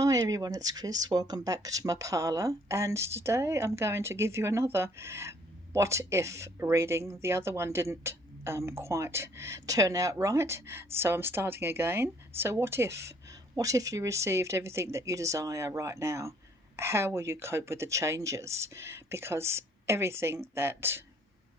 Hi everyone, it's Chris. Welcome back to my parlour, and today I'm going to give you another what if reading. The other one didn't quite turn out right, so I'm starting again. So what if? What if you received everything that you desire right now? How will you cope with the changes? Because everything that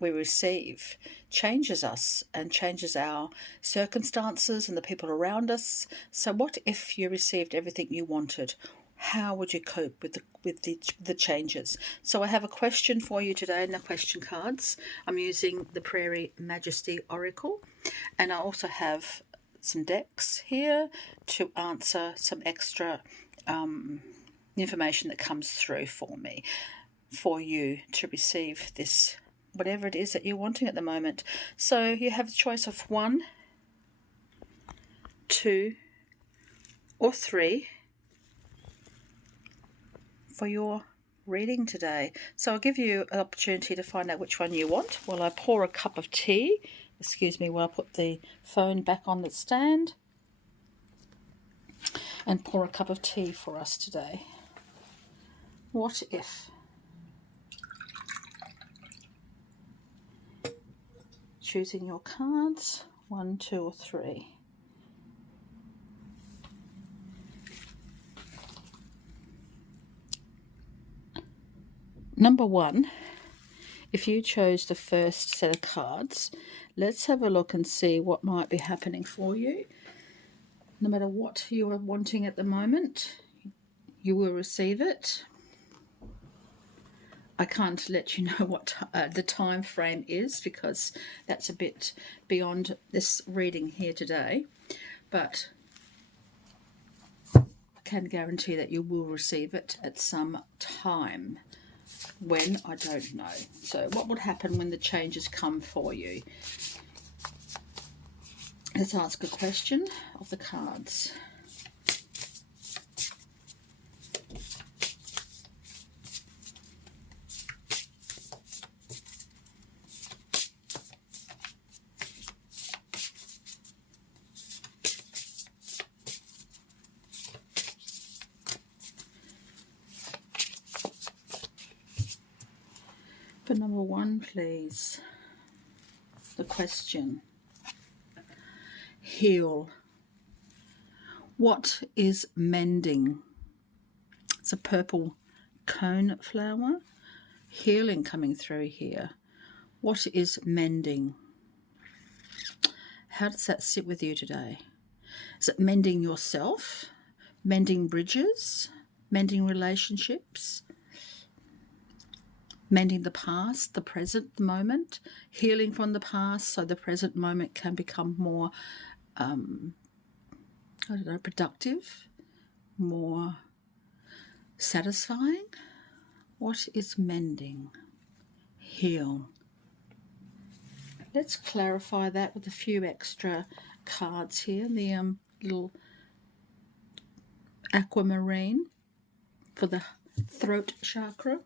we receive changes us and changes our circumstances and the people around us. So what if you received everything you wanted? How would you cope with the changes? So I have a question for you today in the question cards. I'm using the Prairie Majesty Oracle, and I also have some decks here to answer some extra information that comes through for me, for you to receive this, whatever it is that you're wanting at the moment. So you have the choice of 1, 2, or 3 for your reading today. So I'll give you an opportunity to find out which one you want while I pour a cup of tea. Excuse me while I put the phone back on the stand and pour a cup of tea for us today. What if? Choosing your cards, 1, 2, or 3. Number 1, if you chose the first set of cards, let's have a look and see what might be happening for you. No matter what you are wanting at the moment, you will receive it. I can't let you know what the time frame is because that's a bit beyond this reading here today, but I can guarantee that you will receive it at some time. When, I don't know. So what would happen when the changes come for you? Let's ask a question of the cards. For number 1, please. The question. Heal. What is mending? It's a purple cone flower. Healing coming through here. What is mending? How does that sit with you today? Is it mending yourself? Mending bridges? Mending relationships? Mending the past, the present, the moment? Healing from the past so the present moment can become more, productive? More satisfying? What is mending? Heal. Let's clarify that with a few extra cards here. The little aquamarine for the throat chakra.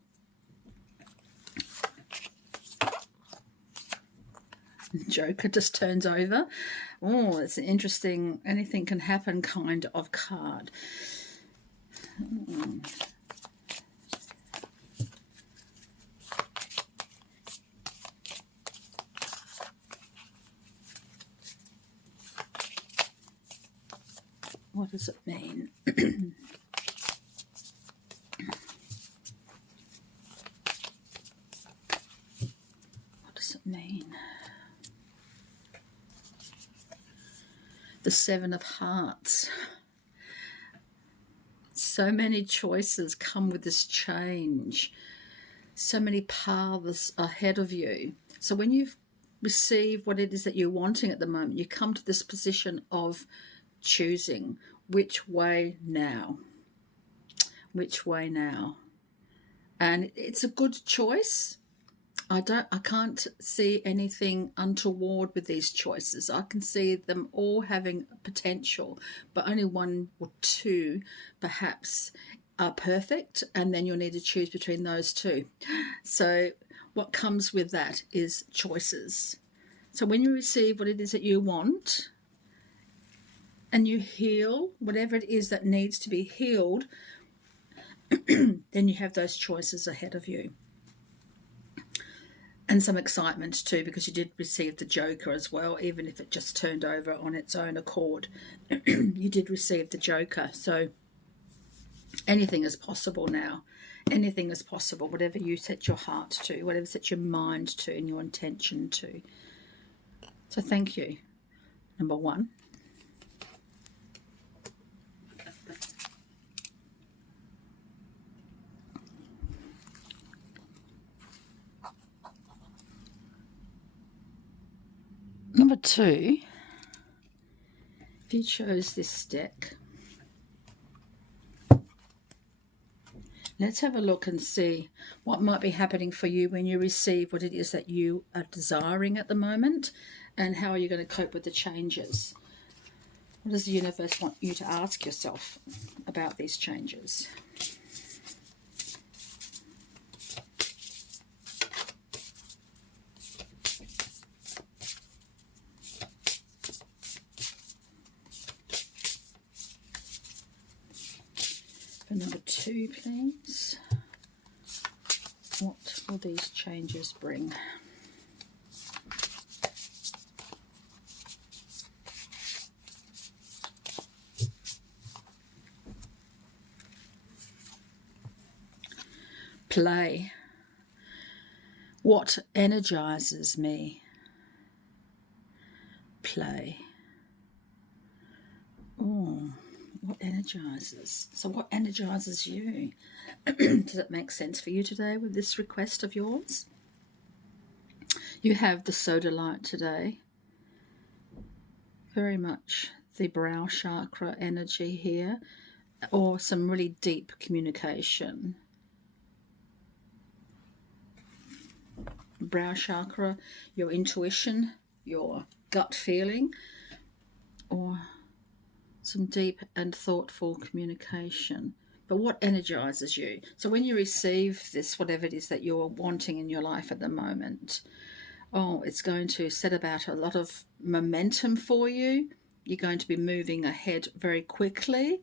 Joker just turns over. Oh, it's an interesting, anything can happen kind of card. What does it mean? What does it mean? The 7 of Hearts. So many choices come with this change. So many paths ahead of you. So when you've received what it is that you're wanting at the moment, you come to this position of choosing which way now. Which way now? And it's a good choice. I can't see anything untoward with these choices. I can see them all having potential, but only 1 or 2 perhaps are perfect, and then you'll need to choose between those 2. So what comes with that is choices. So when you receive what it is that you want, and you heal whatever it is that needs to be healed, then you have those choices ahead of you. And some excitement too, because you did receive the Joker as well, even if it just turned over on its own accord. You did receive the Joker, so anything is possible now. Anything is possible, whatever you set your heart to, whatever set your mind to and your intention to. So thank you, number one. Number two, if you chose this deck, let's have a look and see what might be happening for you when you receive what it is that you are desiring at the moment, and how are you going to cope with the changes. What does the universe want you to ask yourself about these changes? For number two, please. What will these changes bring? Play. What energizes me? Play. Oh, what energizes? So what energizes you? Does it make sense for you today with this request of yours? You have the sodalite today. Very much the brow chakra energy here, or some really deep communication. Brow chakra, your intuition, your gut feeling, or some deep and thoughtful communication. But what energizes you? So when you receive this, whatever it is that you're wanting in your life at the moment, oh, it's going to set about a lot of momentum for you. You're going to be moving ahead very quickly.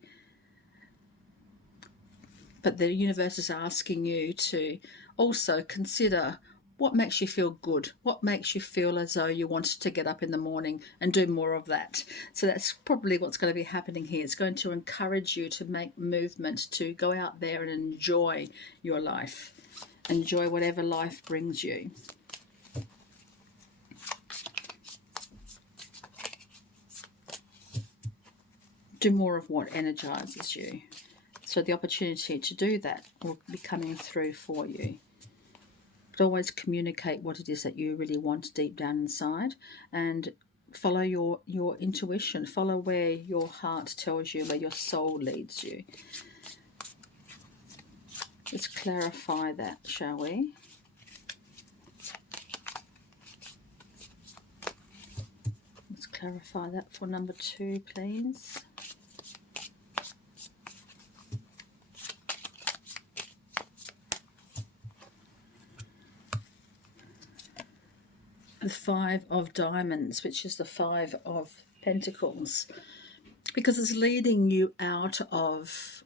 But the universe is asking you to also consider what makes you feel good, what makes you feel as though you want to get up in the morning and do more of that. So that's probably what's going to be happening here. It's going to encourage you to make movement, to go out there and enjoy your life. Enjoy whatever life brings you. Do more of what energizes you. So the opportunity to do that will be coming through for you. But always communicate what it is that you really want deep down inside, and follow your intuition. Follow where your heart tells you, where your soul leads you. Let's clarify that, shall we? Let's clarify that for number two, please. The Five of Diamonds, which is the Five of Pentacles, because it's leading you out of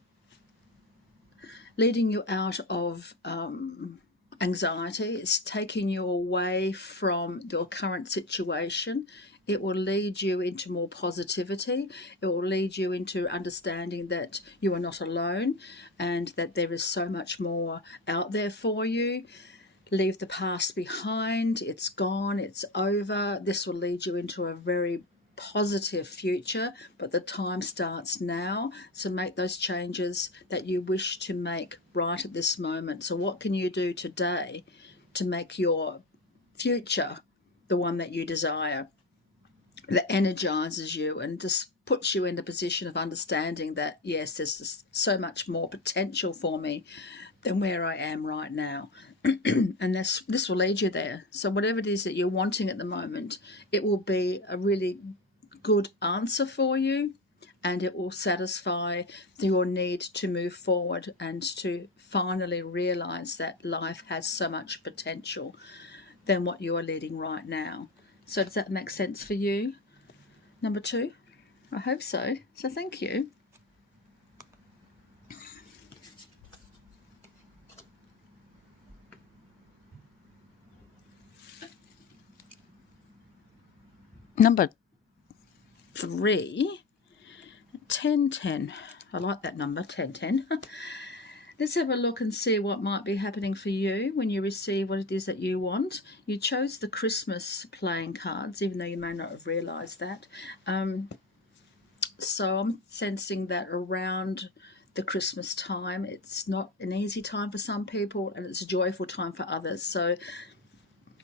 anxiety. It's taking you away from your current situation. It will lead you into more positivity. It will lead you into understanding that you are not alone and that there is so much more out there for you. Leave the past behind. It's gone. It's over. This will lead you into a very positive future, but the time starts now. So make those changes that you wish to make right at this moment. So what can you do today to make your future the one that you desire, that energizes you and just puts you in a position of understanding that, yes, there's so much more potential for me than where I am right now. And this will lead you there. So whatever it is that you're wanting at the moment, it will be a really good answer for you, and it will satisfy your need to move forward and to finally realize that life has so much potential than what you are leading right now. So does that make sense for you, number two? I hope so. So thank you. Number 3, 1010. I like that number, 1010. Let's have a look and see what might be happening for you when you receive what it is that you want. You chose the Christmas playing cards, even though you may not have realised that. So I'm sensing that around the Christmas time, it's not an easy time for some people and it's a joyful time for others. So,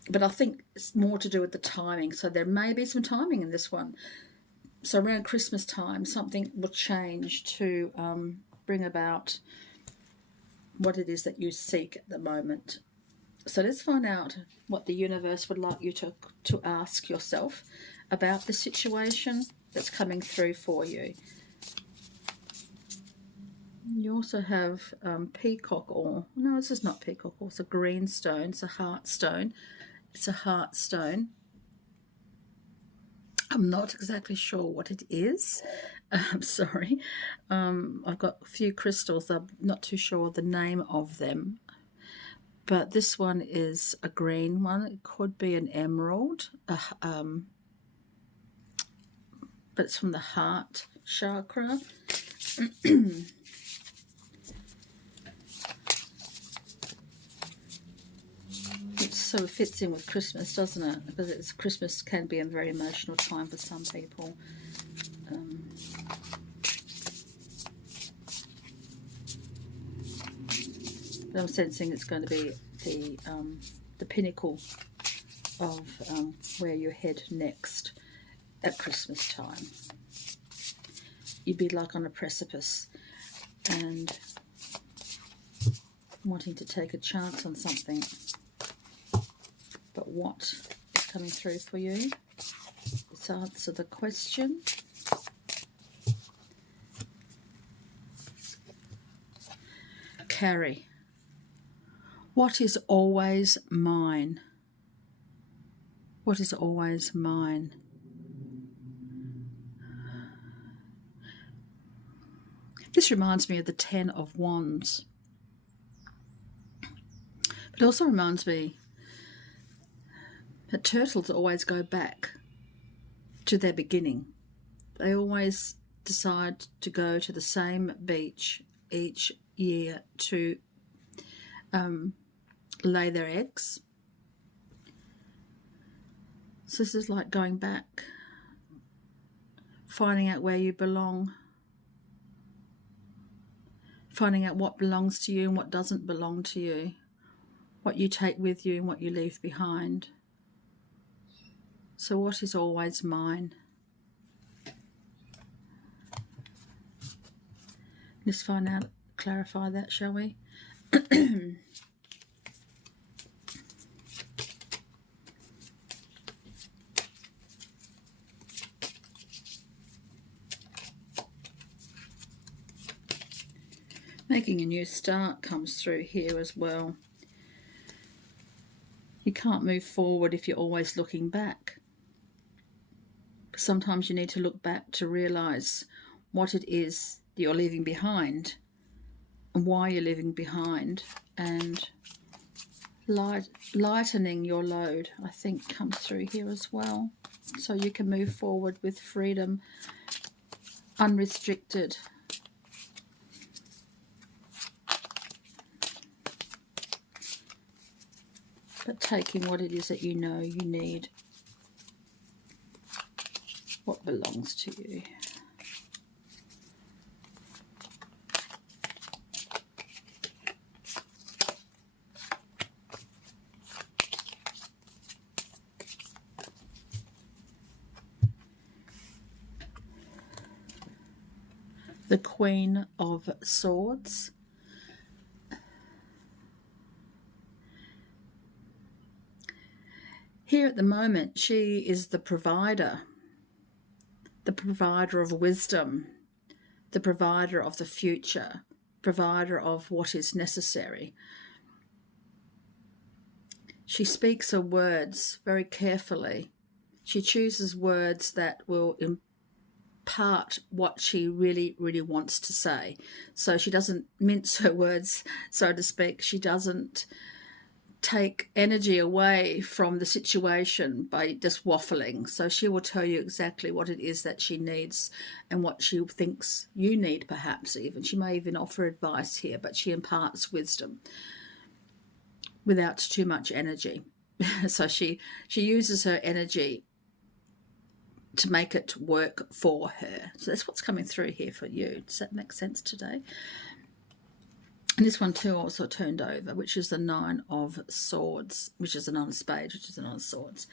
but I think it's more to do with the timing. So there may be some timing in this one. So around Christmas time, something will change to bring about what it is that you seek at the moment. So let's find out what the universe would like you to ask yourself about the situation that's coming through for you. You also have peacock ore. No, this is not peacock ore. It's a green stone. It's a heart stone. It's a heart stone. I'm not exactly sure what it is. I'm sorry. I've got a few crystals. I'm not too sure the name of them. But this one is a green one. It could be an emerald. But it's from the heart chakra. So it fits in with Christmas, doesn't it? Because Christmas can be a very emotional time for some people. But I'm sensing it's going to be the pinnacle of where you head next at Christmas time. You'd be like on a precipice and wanting to take a chance on something. But what is coming through for you? Let's answer the question. Carry. What is always mine? What is always mine? This reminds me of the 10 of Wands. But it also reminds me that turtles always go back to their beginning. They always decide to go to the same beach each year to lay their eggs. So this is like going back, finding out where you belong, finding out what belongs to you and what doesn't belong to you, what you take with you and what you leave behind. So what is always mine? Let's find out, clarify that, shall we? Making a new start comes through here as well. You can't move forward if you're always looking back. Sometimes you need to look back to realise what it is that you're leaving behind and why you're leaving behind, and lightening your load, I think, comes through here as well. So you can move forward with freedom, unrestricted. But taking what it is that you know you need, what belongs to you. The Queen of Swords. Here at the moment, she is the provider of wisdom, the provider of the future, provider of what is necessary. She speaks her words very carefully. She chooses words that will part what she really, really wants to say. So she doesn't mince her words, so to speak. She doesn't take energy away from the situation by just waffling. So she will tell you exactly what it is that she needs and what she thinks you need, perhaps even. She may even offer advice here, but she imparts wisdom without too much energy. So she uses her energy to make it work for her. So that's what's coming through here for you. Does that make sense today? And this one too also turned over, which is the 9 of Swords, which is the 9 of Spades, which is the 9 of Swords.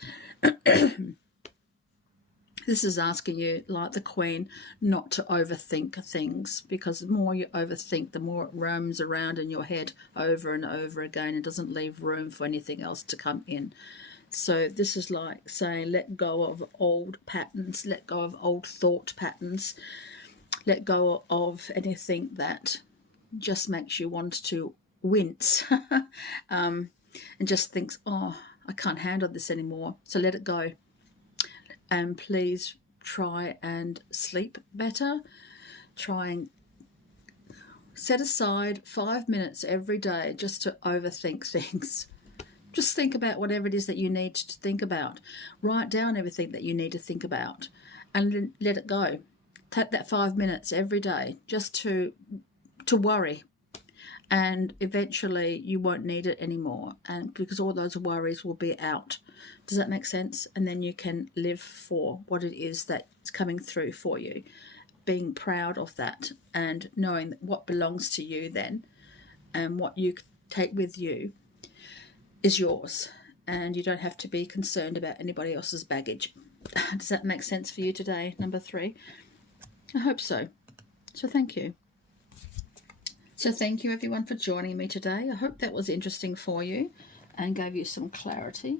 This is asking you, like the Queen, not to overthink things, because the more you overthink, the more it roams around in your head over and over again and doesn't leave room for anything else to come in. So this is like saying, let go of old patterns, let go of old thought patterns, let go of anything that just makes you want to wince and just thinks, oh, I can't handle this anymore. So let it go. And please try and sleep better. Try and set aside 5 minutes every day just to overthink things. Just think about whatever it is that you need to think about. Write down everything that you need to think about and let it go. Take that 5 minutes every day just to worry, and eventually you won't need it anymore, and because all those worries will be out. Does that make sense? And then you can live for what it is that's coming through for you, being proud of that and knowing that what belongs to you then and what you take with you is yours, and you don't have to be concerned about anybody else's baggage. Does that make sense for you today, number 3? I hope so. So thank you. So thank you everyone for joining me today. I hope that was interesting for you and gave you some clarity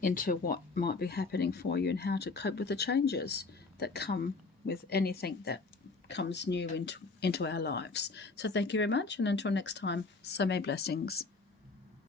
into what might be happening for you and how to cope with the changes that come with anything that comes new into our lives. So thank you very much, and until next time, so many blessings.